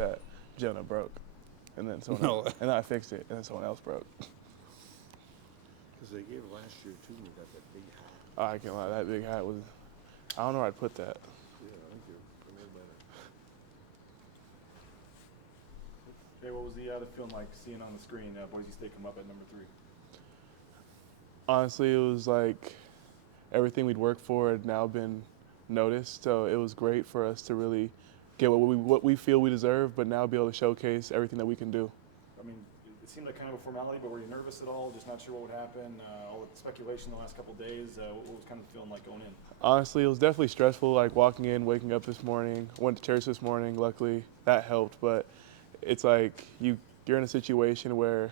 that Jonah broke. And then and then I fixed it, and then someone else broke. Because they gave it last year, too, when you got that big hat. Oh, I can't lie, that big hat was, I don't know where I'd put that. Yeah, I think you're made by that. Jay, what was the feeling like seeing on the screen Boise State come up at number 3? Honestly, it was like everything we'd worked for had now been noticed, so it was great for us to really get what we feel we deserve, but now be able to showcase everything that we can do. I mean, it seemed like kind of a formality, but were you nervous at all? Just not sure what would happen? All the speculation the last couple of days. What was kind of feeling like going in? Honestly, it was definitely stressful, like walking in, waking up this morning, went to church this morning. Luckily, that helped, but it's like you're in a situation where,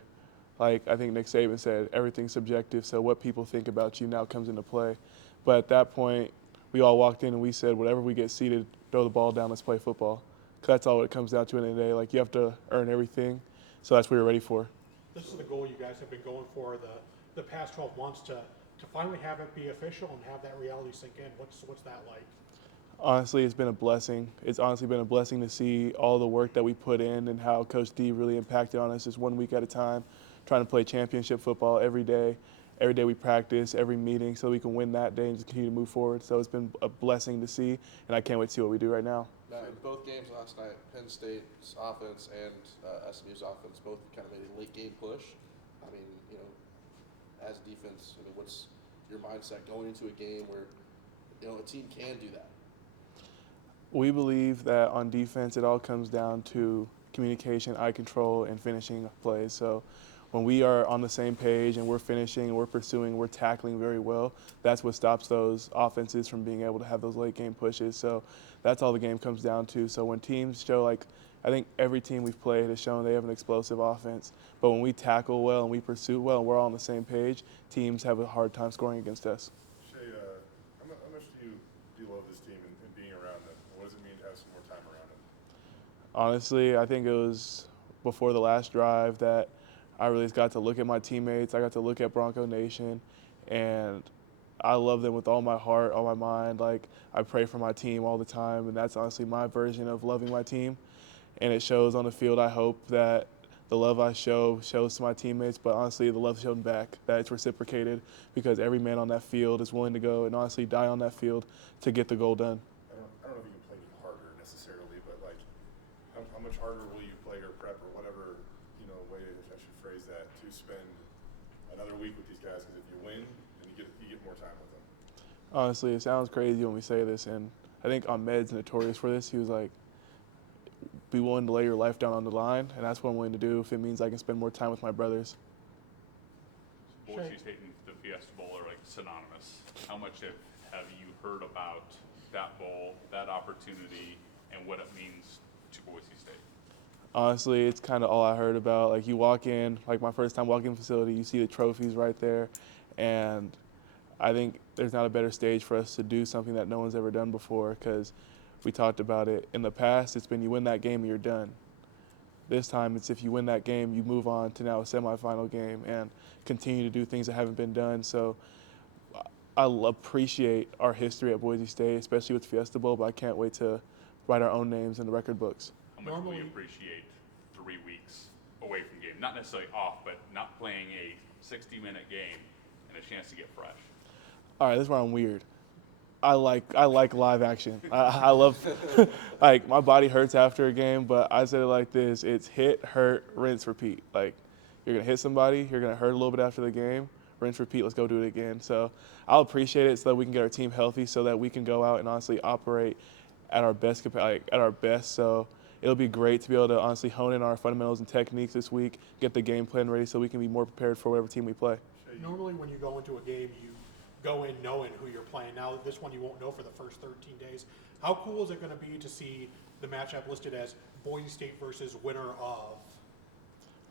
like I think Nick Saban said, everything's subjective, so what people think about you now comes into play. But at that point, we all walked in and we said, whatever we get seated, throw the ball down, let's play football. 'Cause that's all it comes down to in the end of the day. Like, you have to earn everything, so that's what you're ready for. This is the goal you guys have been going for the past 12 months to finally have it be official and have that reality sink in. What's that like? Honestly, it's been a blessing. It's honestly been a blessing to see all the work that we put in and how Coach D really impacted on us just 1 week at a time, trying to play championship football every day. Every day we practice, every meeting, so we can win that day and just continue to move forward. So it's been a blessing to see, and I can't wait to see what we do right now. Now, in both games last night, Penn State's offense and SMU's offense both kind of made a late game push. I mean, as a defense, what's your mindset going into a game where, a team can do that? We believe that on defense, it all comes down to communication, eye control, and finishing plays. So when we are on the same page and we're finishing, we're pursuing, we're tackling very well, that's what stops those offenses from being able to have those late game pushes. So that's all the game comes down to. So when teams show, like, I think every team we've played has shown they have an explosive offense. But when we tackle well and we pursue well and we're all on the same page, teams have a hard time scoring against us. Shay, how much do you love this team and being around them? What does it mean to have some more time around them? Honestly, I think it was before the last drive that I really got to look at my teammates. I got to look at Bronco Nation, and I love them with all my heart, all my mind. Like, I pray for my team all the time, and that's honestly my version of loving my team. And it shows on the field. I hope that the love I shows to my teammates, but honestly, the love shown back, that it's reciprocated, because every man on that field is willing to go and honestly die on that field to get the goal done. I don't know if you can play any harder necessarily, but like, how much harder will you play or prep or whatever, way I should phrase that, to spend another week with these guys? Because if you win, then you get more time with them. Honestly, it sounds crazy when we say this, and I think Ahmed's notorious for this. He was like, be willing to lay your life down on the line, and that's what I'm willing to do if it means I can spend more time with my brothers. Boise State and the Fiesta Bowl are like synonymous. How much have you heard about that bowl, that opportunity, and what it means to Boise State? Honestly, it's kind of all I heard about. Like, you walk in, like my first time walking in the facility, you see the trophies right there, and I think there's not a better stage for us to do something that no one's ever done before, because we talked about it. In the past, it's been you win that game and you're done. This time, it's if you win that game, you move on to now a semifinal game and continue to do things that haven't been done. So I appreciate our history at Boise State, especially with Fiesta Bowl, but I can't wait to write our own names in the record books. How much do we appreciate 3 weeks away from game? Not necessarily off, but not playing a 60-minute game and a chance to get fresh. All right, this is where I'm weird. I like live action. I love, like, my body hurts after a game, but I said it like this: it's hit, hurt, rinse, repeat. Like, you're gonna hit somebody, you're gonna hurt a little bit after the game, rinse, repeat. Let's go do it again. So I'll appreciate it so that we can get our team healthy, so that we can go out and honestly operate at our best. So it'll be great to be able to honestly hone in our fundamentals and techniques this week, get the game plan ready, so we can be more prepared for whatever team we play. Normally, when you go into a game, you go in knowing who you're playing. Now, this one you won't know for the first 13 days. How cool is it going to be to see the matchup listed as Boise State versus winner of?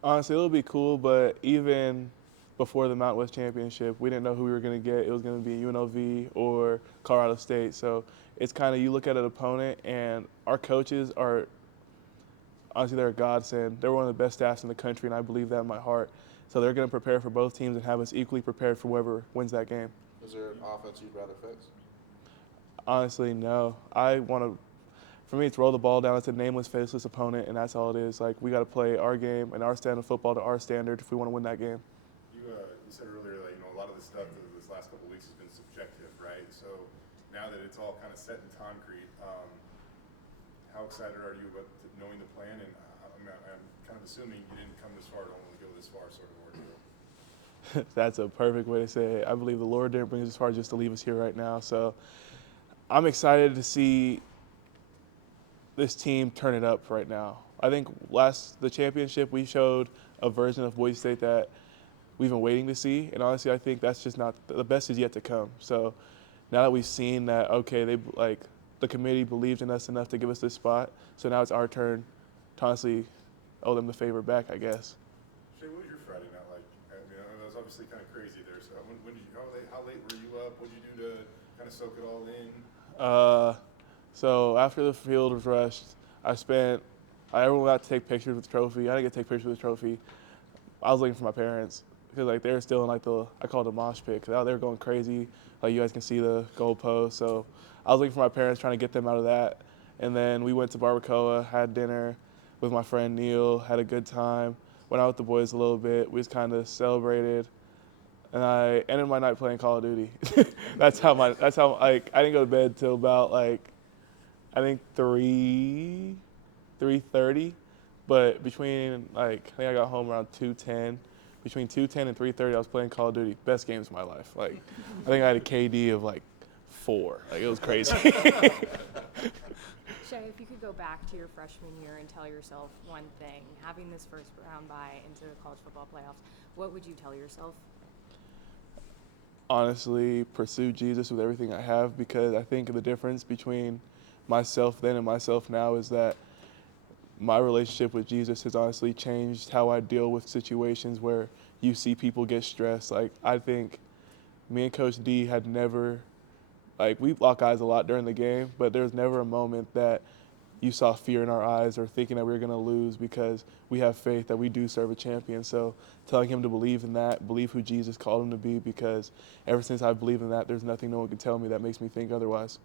Honestly, it'll be cool, but even before the Mountain West Championship, we didn't know who we were going to get. It was going to be UNLV or Colorado State. So it's kind of, you look at an opponent, and our coaches are, honestly, they're a godsend. They're one of the best staffs in the country, and I believe that in my heart. So they're going to prepare for both teams and have us equally prepared for whoever wins that game. Is there an offense you'd rather fix? Honestly, no. for me, it's roll the ball down. It's a nameless, faceless opponent, and that's all it is. Like, we got to play our game and our standard of football to our standard if we want to win that game. You said earlier that, a lot of this stuff this last couple of weeks has been subjective, right? So now that it's all kind of set in concrete, how excited are you about knowing the plan? And I'm kind of assuming you didn't come this far to only go this far, sort of ordeal. That's a perfect way to say it. I believe the Lord didn't bring us this far just to leave us here right now. So I'm excited to see this team turn it up right now. I think the championship, we showed a version of Boise State that we've been waiting to see. And honestly, I think that's just not the best is yet to come. So now that we've seen that, okay, the committee believed in us enough to give us this spot. So now it's our turn to honestly owe them the favor back, I guess. Shay, what was your Friday night like? I mean, it was obviously kind of crazy there. So how late were you up? What did you do to kind of soak it all in? So after the field was rushed, everyone got to take pictures with the trophy. I didn't get to take pictures with the trophy. I was looking for my parents because they were still in I call it the mosh pit because they were going crazy. Like you guys can see the goalpost. So I was looking for my parents, trying to get them out of that. And then we went to Barbacoa, had dinner with my friend Neil, had a good time. Went out with the boys a little bit. We just kind of celebrated. And I ended my night playing Call of Duty. that's how I didn't go to bed till about I think 3:30. But between I think I got home around 2:10. Between 2:10 and 3:30, I was playing Call of Duty. Best games of my life. I think I had a KD of 4. It was crazy. Shay, if you could go back to your freshman year and tell yourself one thing, having this first round bye into the college football playoffs, what would you tell yourself? Honestly, pursue Jesus with everything I have, because I think the difference between myself then and myself now is that my relationship with Jesus has honestly changed how I deal with situations where you see people get stressed. I think me and Coach D had never, we lock eyes a lot during the game, but there's never a moment that you saw fear in our eyes or thinking that we were going to lose, because we have faith that we do serve a champion. So telling him to believe in that, believe who Jesus called him to be, because ever since I believe in that, there's nothing no one can tell me that makes me think otherwise.